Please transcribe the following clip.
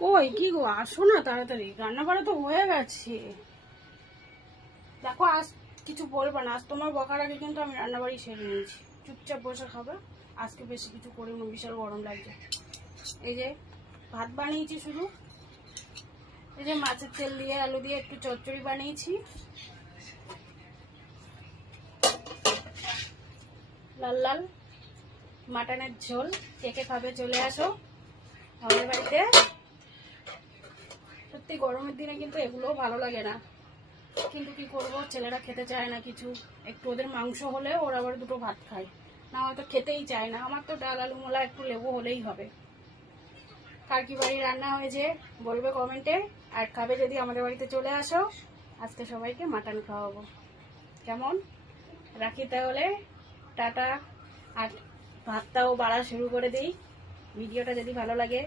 কই কি গো, আসো না তাড়াতাড়ি, রান্না বাড়া তো হয়ে গেছে। দেখো আজ কিছু বলবা না, আজ তোমার বকার আগে কিন্তু আমি রান্না বাড়ি সেরে নিয়েছি। চুপচাপ বসে খাবে। আজকে বেশি কিছু করি না, বিশাল গরম লাগছে। এই যে ভাত বানিয়েছি শুধু, এই যে মাছের তেল দিয়ে আলু দিয়ে একটু চচ্চড়ি বানিয়েছি, লাল লাল মাটনের ঝোল। কে কে খাবে চলে আসো আমাদের বাড়িতে। সত্যি গরমের দিনে কিন্তু এগুলোও ভালো লাগে না, কিন্তু কি করব, ছেলেরা খেতে চায় না কিছু। একটু ওদের মাংস হলে ওরা আবার দুটো ভাত খায়, না হয়তো খেতেই চায় না। আমার তো ডাল আলু মোলা একটু লেবু হলেই হবে। কার কি বাড়ি রান্না হয়েছে বলবে কমেন্টে, আর খাবে যদি আমাদের বাড়িতে চলে আসো। আজকে সবাইকে মাটন খাওয়াবো, কেমন? রাখি তাহলে, টাটা। আর ভাতটাও বাড়া শুরু করে দিই। ভিডিওটা যদি ভালো লাগে